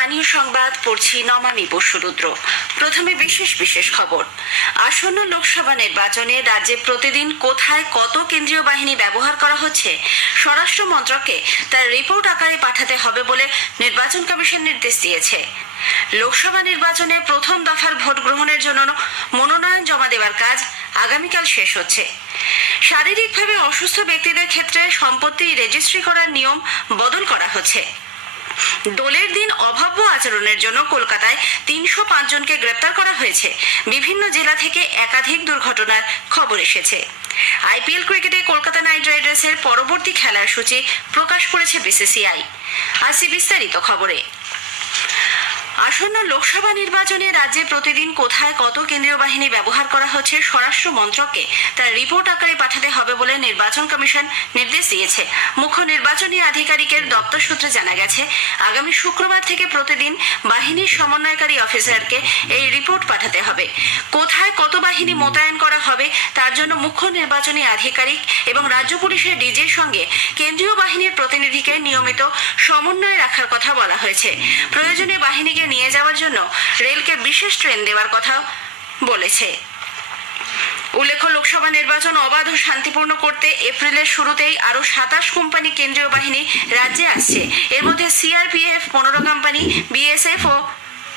স্থানীয় সংবাদ পড়ছি নমামি বসুরুদ্র। প্রথমে বিশেষ খবর। আসন্ন লোকসভা নির্বাচনে রাজ্যে প্রতিদিন কোথায় কত কেন্দ্রীয় বাহিনী ব্যবহার করা হচ্ছে স্বরাষ্ট্র মন্ত্রককে তার রিপোর্ট আকারে পাঠাতে হবে বলে নির্বাচন কমিশন নির্দেশ দিয়েছে। লোকসভা নির্বাচনে প্রথম দফার ভোট গ্রহণের জন্য মনোনয়ন জমা দেওয়ার কাজ আগামীকাল শেষ হচ্ছে। শারীরিকভাবে অসুস্থ ব্যক্তিদের ক্ষেত্রে সম্পত্তি রেজিস্ট্রি করার নিয়ম বদল করা হচ্ছে। দোলের দিন অভব্য আচরণের জন্য কলকাতায় 305 জনকে গ্রেপ্তার করা হয়েছে। বিভিন্ন জেলা থেকে একাধিক দুর্ঘটনার খবর এসেছে। আইপিএল ক্রিকেটে কলকাতা নাইট রাইডার্সের পরবর্তী খেলার সূচি প্রকাশ করেছে বিসিসিআই। আসি বিস্তারিত খবরে। আসন্ন লোকসভা নির্বাচনে রাজ্যে প্রতিদিন কোথায় কত কেন্দ্রীয় বাহিনী ব্যবহার করা হচ্ছে স্বরাষ্ট্র মন্ত্রককে তার রিপোর্ট আকারে পাঠাতে হবে বলে নির্বাচন কমিশন নির্দেশ দিয়েছে। মুখ্য নির্বাচনী আধিকারিকের দপ্তর সূত্রে জানা গেছে, আগামী শুক্রবার থেকে প্রতিদিন বাহিনীর সমন্বয়কারী অফিসারকে এই রিপোর্ট পাঠাতে হবে। কোথায় কত বাহিনী মোতায়েন করা হবে তার জন্য মুখ্য নির্বাচনী আধিকারিক এবং রাজ্য পুলিশের ডিজির সঙ্গে কেন্দ্রীয় বাহিনীর প্রতিনিধিকে নিয়মিত সমন্বয় রাখার কথা বলা হয়েছে। প্রয়োজনে বাহিনীকে নিয়ে যাওয়ার জন্য রেলকে বিশেষ ট্রেন দেওয়ার কথা বলেছে। উল্লেখ্য, লোকসভা নির্বাচন অবাধ ও শান্তিপূর্ণ করতে এপ্রিলের শুরুতেই আরো 27 কোম্পানি কেন্দ্রীয় বাহিনী রাজ্যে আসছে। এর মধ্যে সিআরপিএফ 15 কোম্পানি, বিএসএফ ও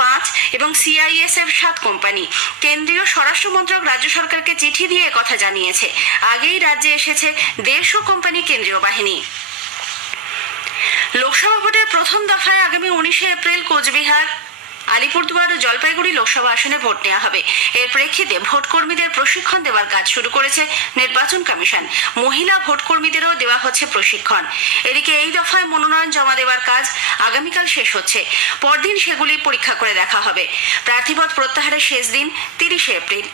5 এবং সিআইএসএফ 7 কোম্পানি। কেন্দ্রীয় স্বরাষ্ট্র মন্ত্রক রাজ্য সরকারকে চিঠি দিয়ে কথা জানিয়েছে। আগেই রাজ্যে এসেছে 150 কোম্পানি কেন্দ্রীয় বাহিনী। লোকসভা ভোটের প্রথম দফায় আগামী 19 এপ্রিল কোচবিহার, আলিপুরদুয়ার ও জলপাইগুড়ি লোকসভা আসনে ভোট নেওয়া হবে। এর প্রেক্ষিতে ভোটকর্মীদের প্রশিক্ষণ দেওয়ার কাজ শুরু করেছে নির্বাচন কমিশন। মহিলা ভোটকর্মীদেরও দেওয়া হচ্ছে প্রশিক্ষণ। এদিকে এই দফায় মনোনয়ন জমা দেওয়ার কাজ আগামীকাল শেষ হচ্ছে। পরদিন সেগুলি পরীক্ষা করে দেখা হবে। প্রার্থীপদ প্রত্যাহারের শেষ দিন 30 এপ্রিল।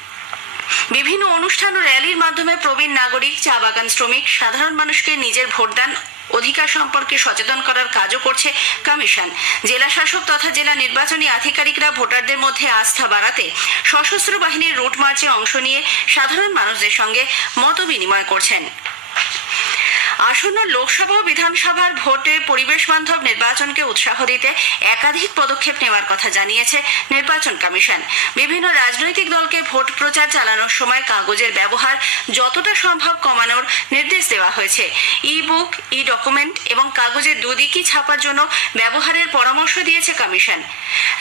বিভিন্ন অনুষ্ঠান ও র্যালির মাধ্যমে প্রবীণ নাগরিক, চা বাগান শ্রমিক, সাধারণ মানুষকে নিজের ভোটদান অধিকার সম্পর্কে সচেতন করার কাজও করছে কমিশন। জেলা শাসক তথা জেলা নির্বাচনী আধিকারিকরা ভোটারদের মধ্যে আস্থা বাড়াতে সশস্ত্র বাহিনীর রুট মার্চে অংশ নিয়ে সাধারণ মানুষদের সঙ্গে মত বিনিময় করছেন। আসন্ন লোকসভা ও বিধানসভার ভোটে পরিবেশ বান্ধব নির্বাচনকে উৎসাহ দিতে একাধিক পদক্ষেপ নেওয়ার কথা জানিয়েছে নির্বাচন কমিশন। বিভিন্ন রাজনৈতিক দলকে ভোট প্রচার চালানোর সময় কাগজের ব্যবহার যতটা সম্ভব কমানোর নির্দেশ দেওয়া হয়েছে। ই বুক, ই ডকুমেন্ট এবং কাগজের দুদিকই ছাপার জন্য ব্যবহারের পরামর্শ দিয়েছে কমিশন।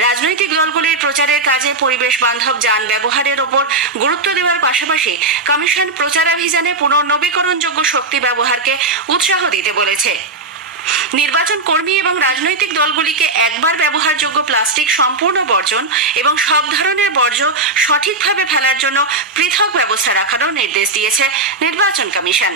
রাজনৈতিক দলগুলির প্রচারের কাজে পরিবেশ বান্ধব যান ব্যবহারের ওপর গুরুত্ব দেওয়ার পাশাপাশি কমিশন প্রচারাভিযানে পুনর্নবীকরণযোগ্য শক্তি ব্যবহারকে উৎসাহ দিতে বলেছে। নির্বাচন কর্মী এবং রাজনৈতিক দলগুলিকে একবার ব্যবহারযোগ্য প্লাস্টিক সম্পূর্ণ বর্জন এবং সব ধরনের বর্জ্য সঠিকভাবে ফেলার জন্য পৃথক ব্যবস্থা রাখারও নির্দেশ দিয়েছে নির্বাচন কমিশন।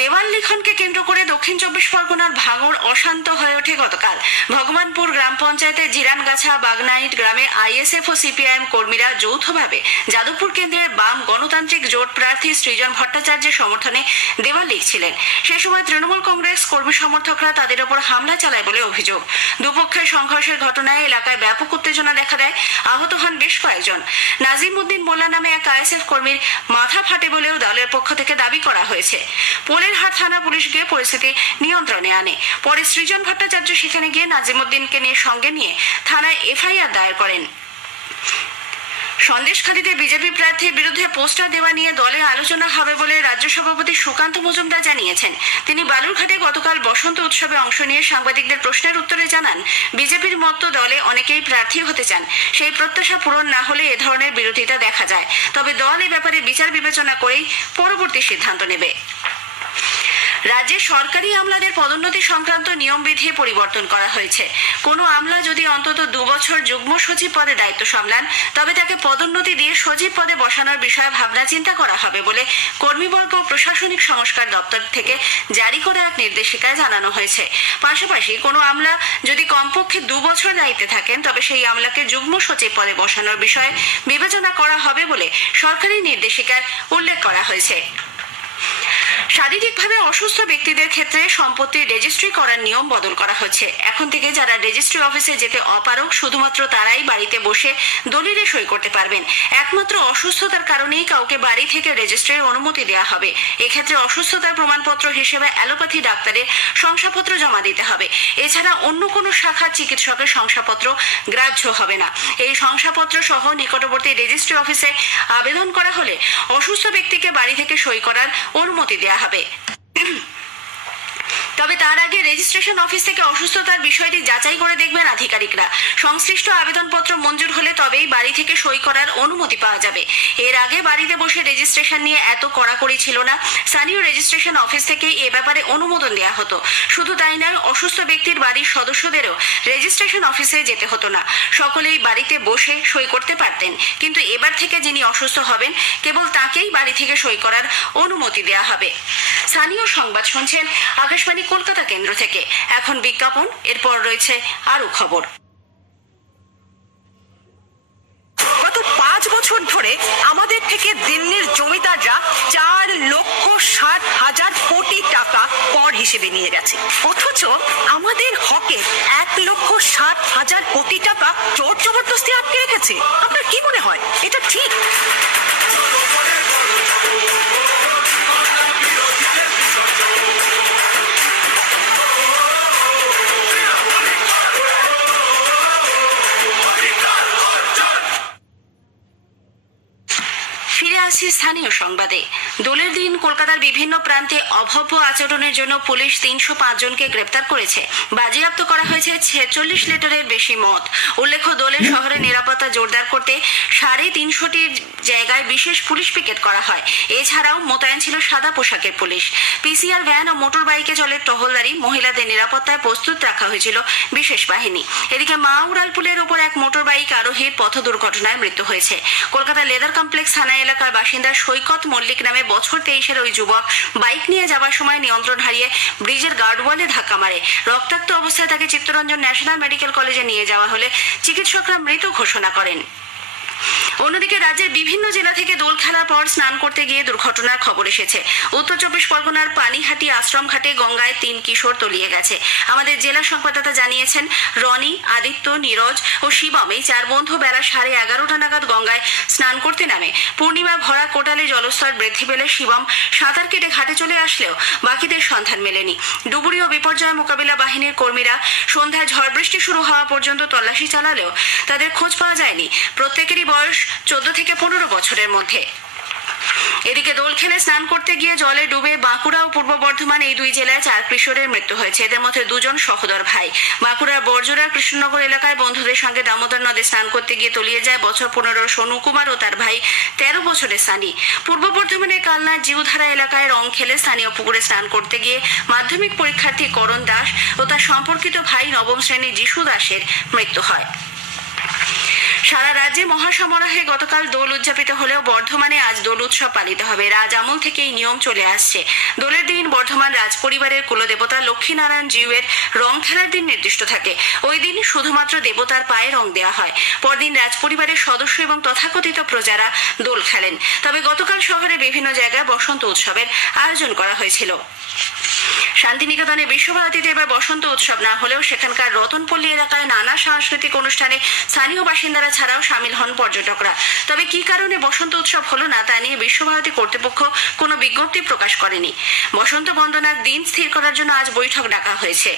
দেওয়াল লিখনকে কেন্দ্র করে দক্ষিণ 24 পরগনার ভাঙড় অশান্ত হয়ে ওঠে গতকাল। ভগবানপুর গ্রাম পঞ্চায়েতের জিরানগাছা বাগনাইট গ্রামে আইএসএফ ও সিপিআইএম কর্মীরা যৌথভাবে যাদবপুর কেন্দ্রের বাম গণতান্ত্রিক জোট প্রার্থী সৃজন ভট্টাচার্যের সমর্থনে দেওয়াল লিখছিলেন। সে সময় তৃণমূল কংগ্রেস কর্মী সমর্থকরা তাদের ওপর হামলা চালায় বলে অভিযোগ। দুপক্ষের সংঘর্ষের ঘটনায় এলাকায় ব্যাপক উত্তেজনা দেখা দেয়। আহত হন বেশ কয়েকজন। নাজিম উদ্দিন মোল্লা নামে এক আইএসএফ কর্মীর মাথা ফাটে বলেও দলের পক্ষ থেকে দাবি করা হয়েছে। পোলেরহাট থানা পুলিশ গিয়ে পরিস্থিতি নিয়ন্ত্রণে আনে। পরে সৃজন ভট্টাচার্য সেখানে গিয়ে নাজিমউদ্দিনকে সঙ্গে নিয়ে থানায় এফআইআর দায়ের করেন। সন্দেশখালীতে বিজেপি প্রার্থীর বিরুদ্ধে পোস্টার দেওয়া নিয়ে দলে আলোচনা হবে বলে রাজ্য সভাপতি সুকান্ত মজুমদার জানিয়েছেন। তিনি বালুরঘাটে গতকাল বসন্ত উৎসবে অংশ নিয়ে সাংবাদিকদের প্রশ্নের উত্তরে জানান, বিজেপির মতো দলে অনেকেই প্রার্থী হতে চান। সেই প্রত্যাশা পূরণ না হলে এ ধরনের বিরোধিতা দেখা যায়। তবে দল এ ব্যাপারে বিচার বিবেচনা করেই পরবর্তী সিদ্ধান্ত নেবে। রাজ্যে সরকারি আমলাদের পদোন্নতি সংক্রান্ত নিয়মবিধি পরিবর্তন করা হয়েছে। কোনো আমলা যদি অন্তত 2 বছর যুগ্ম সচিব পদে দায়িত্ব সামলান, তবে তাকে পদোন্নতি দিয়ে সচিব পদে বসানোর বিষয়ে ভাবনা চিন্তা করা হবে বলে কর্মীবর্গ প্রশাসনিক সংস্কার দপ্তর থেকে জারি করা এক নির্দেশিকায় জানানো হয়েছে। পাশাপাশি কোনো আমলা যদি কমপক্ষে 2 বছর দায়িত্বে থাকেন, তবে সেই আমলাকে যুগ্ম সচিব পদে বসানোর বিষয়ে বিবেচনা করা হবে বলে সরকারি নির্দেশিকায় উল্লেখ করা হয়েছে। শারীরিকভাবে অসুস্থ ব্যক্তিদের ক্ষেত্রে সম্পত্তির রেজিস্ট্রি করার নিয়ম বদল করা হচ্ছে। এখন থেকে যারা রেজিস্ট্রি অফিসে যেতে অপারগ শুধুমাত্র তারাই বাড়িতে বসে দলিলে সই করতে পারবেন। একমাত্র অসুস্থতার কারণেই কাউকে বাড়ি থেকে রেজিস্ট্রির অনুমতি দেওয়া হবে। এক্ষেত্রে অসুস্থতার প্রমাণপত্র হিসেবে অ্যালোপ্যাথি ডাক্তারের শংসাপত্র জমা দিতে হবে। এছাড়া অন্য কোনো শাখার চিকিৎসকের শংসাপত্র গ্রাহ্য হবে না। এই শংসাপত্র সহ নিকটবর্তী রেজিস্ট্রি অফিসে আবেদন করা হলে অসুস্থ ব্যক্তিকে বাড়ি থেকে সই করার অনুমতি দেওয়া হবে। তবে তার আগে রেজিস্ট্রেশন অফিস থেকে অসুস্থতার বিষয়টি যাচাই করে দেখবেন আধিকারিকরা। সংশ্লিষ্ট আবেদনপত্র মঞ্জুর হলে তবেই বাড়ি থেকে সই করার অনুমতি পাওয়া যাবে। এর আগে বাড়িতে বসে রেজিস্ট্রেশন নিয়ে এত কড়াকড়ি ছিল না। স্থানীয় রেজিস্ট্রেশন অফিস থেকে এ ব্যাপারে অনুমোদন দেওয়া হতো। শুধু তাই নয়, অসুস্থ ব্যক্তির বাড়ির সদস্যদেরও রেজিস্ট্রেশন অফিসে যেতে হতো না। সকলেই বাড়িতে বসে সই করতে পারতেন। কিন্তু এবার থেকে যিনি অসুস্থ হবেন কেবল তাকেই বাড়ি থেকে সই করার অনুমতি দেওয়া হবে। স্থানীয় সংবাদ শুনছেন আকাশবাণী কলকাতা কেন্দ্র থেকে। এখন বিজ্ঞাপন, এরপর রয়েছে আরো খবর। গত 5 বছর ধরে আমাদের থেকে দিল্লির জমিদাররা 4,60,000 কোটি টাকা কর হিসেবে নিয়ে গেছে। অথচ আমাদের হকের 1,60,000 কোটি টাকা জোর জবরদস্তি আটকে রেখেছে। আপনার কি মনে হয় এটা ঠিক? স্থানীয় সংবাদে দোলের দিন কলকাতার বিভিন্ন প্রান্তে অভব্য আচরণের জন্য পুলিশ 305 জনকে গ্রেপ্তার করেছে। বাজেয়াপ্ত করা হয়েছে 46 লিটারের বেশি মদ। উল্লেখ্য, দোলের শহরে নিরাপত্তা জোরদার করতে 350টি জায়গায় বিশেষ পুলিশ পিকেট করা হয়। এছাড়াও মোতায়েন ছিল সাদা পোশাকের পুলিশ। পিসিআর ভ্যান ও মোটর বাইকে চলে টহলদারি। মহিলাদের নিরাপত্তায় প্রস্তুত রাখা হয়েছিল বিশেষ বাহিনী। এদিকে মা উড়ালপুলের উপর এক মোটর বাইক আরোহীর পথ দুর্ঘটনায় মৃত্যু হয়েছে। কলকাতা লেদার কমপ্লেক্স থানা এলাকার বাসিন্দা সৈকত মল্লিক নামে বছর 23-এর ওই যুবক বাইক নিয়ে যাওয়ার সময় নিয়ন্ত্রণ হারিয়ে ব্রিজের গার্ডওয়ালে ধাক্কা মারে। রক্তাক্ত অবস্থায় তাকে চিত্তরঞ্জন ন্যাশনাল মেডিকেল কলেজে নিয়ে যাওয়া হলে চিকিৎসকরা মৃত ঘোষণা করেন। অন্যদিকে রাজ্যের বিভিন্ন জেলা থেকে দোল খেলার পর স্নান করতে গিয়ে দুর্ঘটনার খবর এসেছে। উত্তর 24 পরগনার পানিহাটি আশ্রম ঘাটে গঙ্গায় 3 কিশোর তলিয়ে গেছে। আমাদের জেলা সংবাদদাতা জানিয়েছেন, রনি, আদিত্য, নীরজ ও শিবম এই 4 বন্ধু বেলা 11:30 নাগাদ গঙ্গায় স্নান করতে নামে। পূর্ণিমা ভরা কোটালে জলস্তর বৃদ্ধি পেলে শিবম সাঁতার কেটে ঘাটে চলে আসলেও বাকিদের সন্ধান মেলেনি। ডুবুরি ও বিপর্যয় মোকাবিলা বাহিনীর কর্মীরা সন্ধ্যায় ঝড় বৃষ্টি শুরু হওয়া পর্যন্ত তল্লাশি চালালেও তাদের খোঁজ পাওয়া যায়নি। প্রত্যেকেরই বয়স 14 থেকে 15 বছরের মধ্যে। এদিকে দোল খেলে স্নান করতে গিয়ে জলে ডুবে বাঁকুড়া ও পূর্ব বর্ধমান এই 2 জেলায় 4 কিশোরের মৃত্যু হয়েছে। এদের মধ্যে 2 জন সহোদর ভাই। বাঁকুড়ার বরজোড়ার কৃষ্ণনগর এলাকায় বন্ধুদের সঙ্গে দামোদর নদে স্নান করতে গিয়ে তলিয়ে যায় বছর 15 সোনু কুমার ও তার ভাই 13 বছরের সানি। পূর্ব বর্ধমানের কালনার জিউধারা এলাকায় রং খেলে স্থানীয় পুকুরে স্নান করতে গিয়ে মাধ্যমিক পরীক্ষার্থী করণ দাস ও তার সম্পর্কিত ভাই নবম শ্রেণীর যিশু দাসের মৃত্যু হয়। সারা রাজ্যে মহাসমারোহে গতকাল দোল উদযাপিত হলেও বর্ধমানে আজ দোল উৎসব পালিত হবে। রাজ আমল থেকে এই নিয়ম চলে আসছে। দোলের দিন বর্ধমান রাজ পরিবারের কুলদেবতা লক্ষ্মীনারায়ণ জিউয়ের রং খেলার দিন নির্দিষ্ট থাকে। ওই দিন শুধুমাত্র দেবতার পায়ে রং দেওয়া হয়। পরদিন রাজ পরিবারের সদস্য এবং তথাকথিত প্রজারা দোল খেলেন। তবে গতকাল শহরে বিভিন্ন জায়গায় বসন্ত উৎসবের আয়োজন করা হয়েছিল। শান্তিনিকেতনে বিশ্বভারতীতে এবার বসন্ত উৎসব না হলেও সেখানকার রতনপল্লী এলাকায় নানা সাংস্কৃতিক অনুষ্ঠানে স্থানীয় বাসিন্দারা ছাড়াও সামিল হন পর্যটকরা। তবে কি কারণে বসন্ত উৎসব হলো না তা নিয়ে বিশ্বভারতী কর্তৃপক্ষ কোনো বিজ্ঞপ্তি প্রকাশ করেনি। বসন্ত বন্দনার দিন স্থির করার জন্য আজ বৈঠক ডাকা হয়েছে।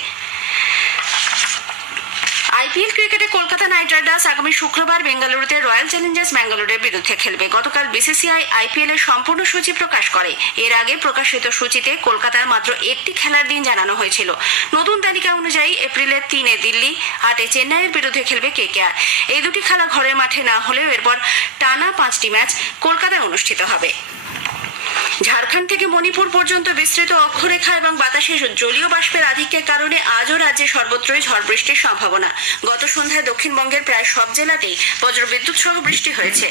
আইপিএল ক্রিকেটে কলকাতা নাইট রাইডার্স আগামী শুক্রবার বেঙ্গালুরুতে রয়্যাল চ্যালেঞ্জার্স ব্যাঙ্গালোরের বিরুদ্ধে খেলবে। গতকাল বিসিসিআই আইপিএল এর সম্পূর্ণ সূচি প্রকাশ করে। এর আগে প্রকাশিত সূচিতে কলকাতার মাত্র 1টি খেলার দিন জানানো হয়েছিল। নতুন তালিকা অনুযায়ী এপ্রিলের 3-এ দিল্লি, 8-এ চেন্নাইয়ের বিরুদ্ধে খেলবে কেকেআর। এই 2টি খেলা ঘরের মাঠে না হলেও এরপর টানা 5টি ম্যাচ কলকাতায় অনুষ্ঠিত হবে। ঝাড়খণ্ড থেকে মণিপুর পর্যন্ত বিস্তৃত অক্ষরেখা এবং বাতাসে জলীয় বাষ্পের আধিক্যের কারণে আজও রাজ্যে সর্বত্রই ঝড় বৃষ্টির সম্ভাবনা। গত সন্ধ্যায় দক্ষিণবঙ্গের প্রায় সব জেলাতেই বজ্রবিদ্যুৎ সহ বৃষ্টি হয়েছে।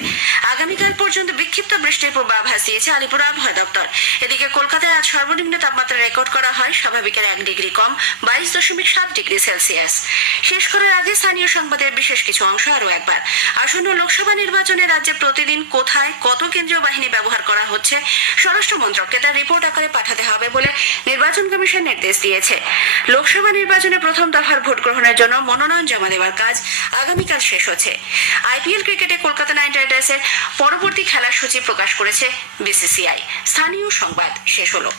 আগামীকাল পর্যন্ত বিক্ষিপ্ত বৃষ্টির পূর্বাভাস দিয়েছে আলিপুর আবহাওয়া দপ্তর। এদিকে কলকাতায় আজ সর্বনিম্ন তাপমাত্রা রেকর্ড করা হয় স্বাভাবিকের 1 ডিগ্রি কম, 22.7 ডিগ্রি সেলসিয়াস। শেষ করার আগে স্থানীয় সংবাদের বিশেষ কিছু অংশ আরও একবার। আসন্ন লোকসভা নির্বাচনে রাজ্যে প্রতিদিন কোথায় কত কেন্দ্রীয় বাহিনী ব্যবহার করা হচ্ছে স্বরাষ্ট্র মন্ত্রককে তার রিপোর্ট আকারে পাঠাতে হবে বলে নির্বাচন কমিশন নির্দেশ দিয়েছে। লোকসভা নির্বাচনে প্রথম দফার ভোট গ্রহণের জন্য মনোনয়ন জমা দেওয়ার কাজ আগামীকাল শেষ হচ্ছে। আইপিএল ক্রিকেটে কলকাতা নাইট রাইডার্সের পরবর্তী খেলার সূচি প্রকাশ করেছে বিসিসিআই। স্থানীয় সংবাদ শেষ হলো।